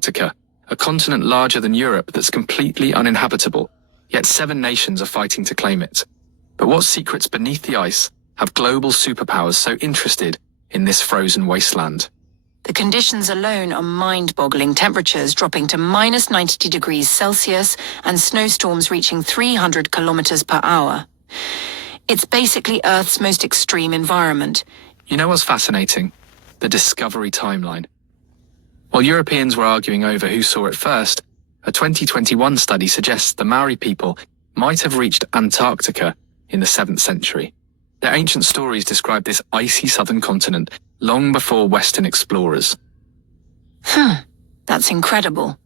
Antarctica, a continent larger than Europe that's completely uninhabitable, yet 7 nations are fighting to claim it. But what secrets beneath the ice have global superpowers so interested in this frozen wasteland? The conditions alone are mind-boggling, temperatures dropping to minus 90 degrees Celsius and snowstorms reaching 300 kilometers per hour. It's basically Earth's most extreme environment. You know what's fascinating? The discovery timeline. While Europeans were arguing over who saw it first, a 2021 study suggests the Maori people might have reached Antarctica in the 7th century. Their ancient stories describe this icy southern continent long before Western explorers. That's incredible.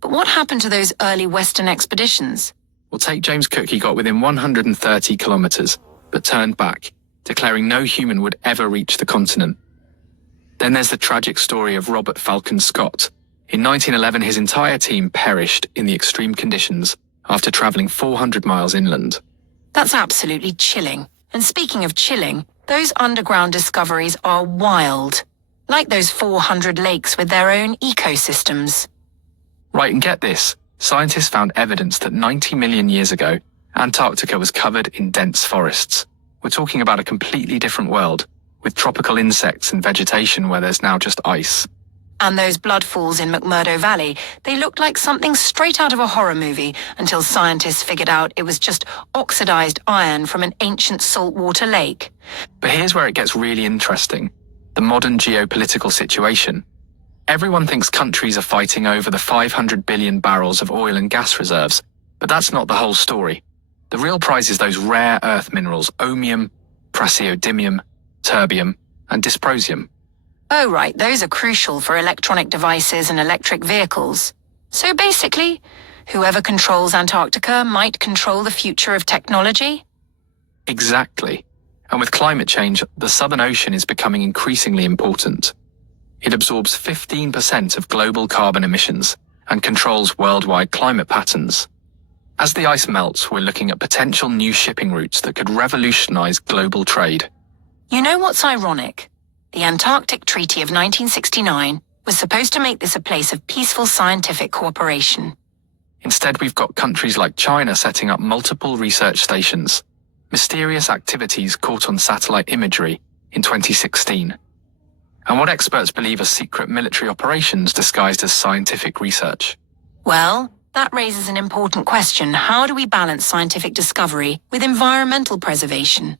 But what happened to those early Western expeditions? Well, take James Cook. He got within 130 kilometers, but turned back, declaring no human would ever reach the continent. Then there's the tragic story of Robert Falcon Scott. In 1911, his entire team perished in the extreme conditions after traveling 400 miles inland. That's absolutely chilling. And speaking of chilling, those underground discoveries are wild. Like those 400 lakes with their own ecosystems. Right, and get this. Scientists found evidence that 90 million years ago, Antarctica was covered in dense forests. We're talking about a completely different world, with tropical insects and vegetation where there's now just ice. And those bloodfalls in McMurdo Valley, they looked like something straight out of a horror movie until scientists figured out it was just oxidized iron from an ancient saltwater lake. But here's where it gets really interesting. The modern geopolitical situation. Everyone thinks countries are fighting over the 500 billion barrels of oil and gas reserves, but that's not the whole story. The real prize is those rare earth minerals, ohmium, praseodymium, terbium, and dysprosium. Oh, right, those are crucial for electronic devices and electric vehicles. So basically, whoever controls Antarctica might control the future of technology? Exactly. And with climate change, the Southern Ocean is becoming increasingly important. It absorbs 15% of global carbon emissions and controls worldwide climate patterns. As the ice melts, we're looking at potential new shipping routes that could revolutionize global trade. You know what's ironic? The Antarctic Treaty of 1969 was supposed to make this a place of peaceful scientific cooperation. Instead, we've got countries like China setting up multiple research stations, mysterious activities caught on satellite imagery in 2016, and what experts believe are secret military operations disguised as scientific research. Well, that raises an important question. How do we balance scientific discovery with environmental preservation?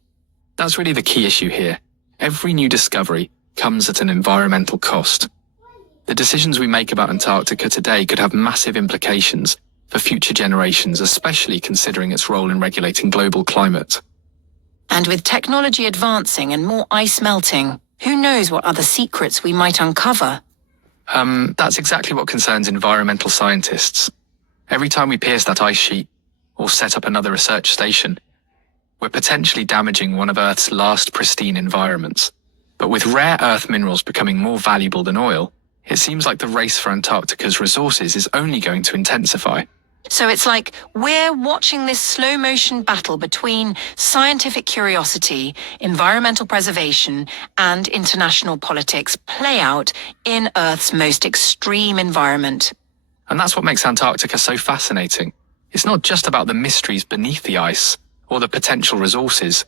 That's really the key issue here. Every new discovery comes at an environmental cost. The decisions we make about Antarctica today could have massive implications for future generations, especially considering its role in regulating global climate. And with technology advancing and more ice melting, who knows what other secrets we might uncover? That's exactly what concerns environmental scientists. Every time we pierce that ice sheet or set up another research station, we're potentially damaging one of Earth's last pristine environments. But with rare earth minerals becoming more valuable than oil, it seems like the race for Antarctica's resources is only going to intensify. So it's like we're watching this slow-motion battle between scientific curiosity, environmental preservation, and international politics play out in Earth's most extreme environment. And that's what makes Antarctica so fascinating. It's not just about the mysteries beneath the ice or the potential resources.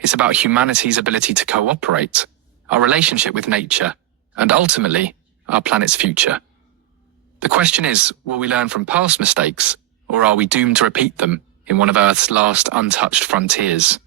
It's about humanity's ability to cooperate, our relationship with nature, and ultimately, our planet's future. The question is, will we learn from past mistakes, or are we doomed to repeat them in one of Earth's last untouched frontiers?